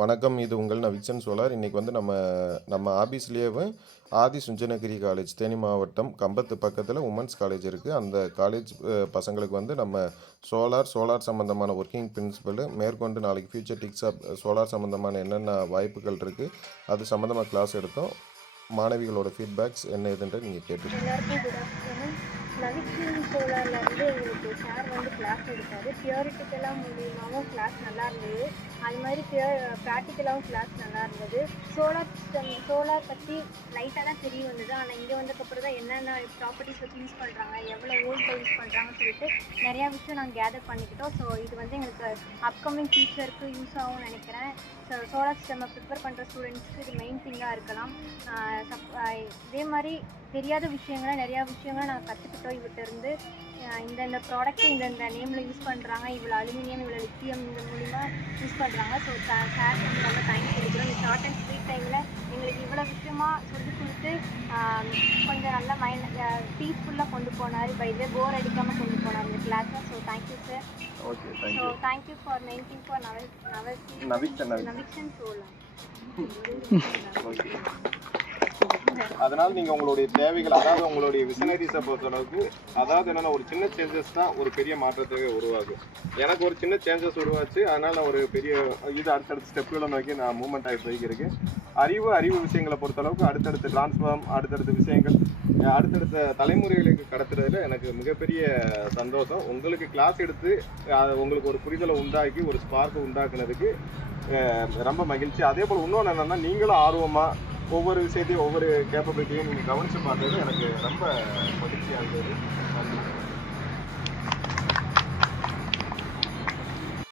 வணக்கம் இது உங்கள் நவிக்சன் சோலார் இன்றைக்கி வந்து நம்ம நம்ம ஆஃபீஸ்லேயே ஆதி சுஞ்சனகிரி காலேஜ் தேனி மாவட்டம் கம்பத்து பக்கத்தில் உமன்ஸ் காலேஜ் இருக்குது அந்த காலேஜ் பசங்களுக்கு வந்து நம்ம சோலார் சோலார் சம்மந்தமான ஒர்க்கிங் பிரின்சிபல் மேற்கொண்டு நாளைக்கு ஃபியூச்சர் டிக்ஸ் சோலார் சம்மந்தமான என்னென்ன வாய்ப்புகள் இருக்குது அது சம்மந்தமாக கிளாஸ் எடுத்தோம். மாணவிகளோட ஃபீட்பேக்ஸ் என்ன ஏதுன்ட்டு நீங்கள் கேட்டு எங்களுக்கு சார் வந்து கிளாஸ் எடுத்தார் தியோரிட்டிக்கலாக மூலியமாகவும் கிளாஸ் நல்லா இருந்தது. அது மாதிரி ப்ராக்டிக்கலாகவும் கிளாஸ் நல்லா இருந்தது. சோலார் சிஸ்டம் சோலார் பற்றி லைட்டாக தான் தெரிய வந்தது. ஆனால் இங்கே வந்ததுக்கப்புறம் தான் என்னென்ன ப்ராப்பர்ட்டிஸ் வச்சு யூஸ் பண்ணுறாங்க எவ்வளோ வோல்ட்டில் யூஸ் பண்ணுறாங்கன்னு சொல்லிட்டு நிறையா விஷயம் நாங்கள் கேதர் பண்ணிக்கிட்டோம். ஸோ இது வந்து எங்களுக்கு அப்கமிங் ஃபியூச்சருக்கு யூஸ் ஆகும்னு நினைக்கிறேன். ஸோ சோலார் சிஸ்டம் ப்ரிப்பேர் பண்ணுற ஸ்டூடெண்ட்ஸ்க்கு இது மெயின் திங்காக இருக்கலாம். சப்- இதே மாதிரி தெரியாத விஷயங்களை நிறையா விஷயங்களை நாங்கள் கற்றுக்கிட்டோம் இவர்கிட்ட இருந்து இந்தந்த ப்ராடக்ட் இந்தந்த நேமில் யூஸ் பண்ணுறாங்க இவ்வளோ அலுமினியம் இவ்வளோ லித்தியம் இந்த மூலிமா யூஸ் பண்ணுறாங்க ஸோ சார் வந்து ரொம்ப தேங்க்ஸ் கொடுக்குறோம் இந்த ஷார்ட் அண்ட் ஸ்வீட் டைமில் எங்களுக்கு இவ்வளோ விஷயமா சொல்லி கொடுத்து கொஞ்சம் நல்ல மைண்ட் பீஸ்ஃபுல்லாக கொண்டு போனார். பை இதே போர் அடிக்காமல் கொண்டு போனார் இந்த கிளாஸை so thank you sir okay so thank you for maintaining for novel novel navigation navigation navigation சோலாம் okay அதனால் நீங்கள் உங்களுடைய தேவைகள் அதாவது உங்களுடைய விசனரிஸை பொறுத்தளவுக்கு அதாவது என்னென்னா ஒரு சின்ன சேஞ்சஸ் தான் ஒரு பெரிய மாற்றத்தை உருவாகும் எனக்கு ஒரு சின்ன சேஞ்சஸ் உருவாச்சு அதனால் நான் ஒரு பெரிய இது அடுத்தடுத்த ஸ்டெப்புகளை நோக்கி நான் மூவ்மெண்ட் ஆகி போய்க்கிறேன் அறிவு அறிவு விஷயங்களை பொறுத்தளவுக்கு அடுத்தடுத்த டிரான்ஸ்ஃபார்ம் அடுத்தடுத்த விஷயங்கள் அடுத்தடுத்த தலைமுறைகளுக்கு கடத்துறதுல எனக்கு மிகப்பெரிய சந்தோஷம். உங்களுக்கு கிளாஸ் எடுத்து உங்களுக்கு ஒரு புரிதலை உண்டாக்கி ஒரு ஸ்பார்க் உண்டாக்குனதுக்கு ரொம்ப மகிழ்ச்சி. அதே போல் இன்னொன்று என்னென்னா நீங்களும் ஆர்வமாக ஒவ்வொரு விஷயத்தையும் ஒவ்வொரு கேப்பபிலிட்டியும் நீங்கள் கவனித்து பார்த்தது எனக்கு ரொம்ப மகிழ்ச்சியாக இருந்தது. நன்றி.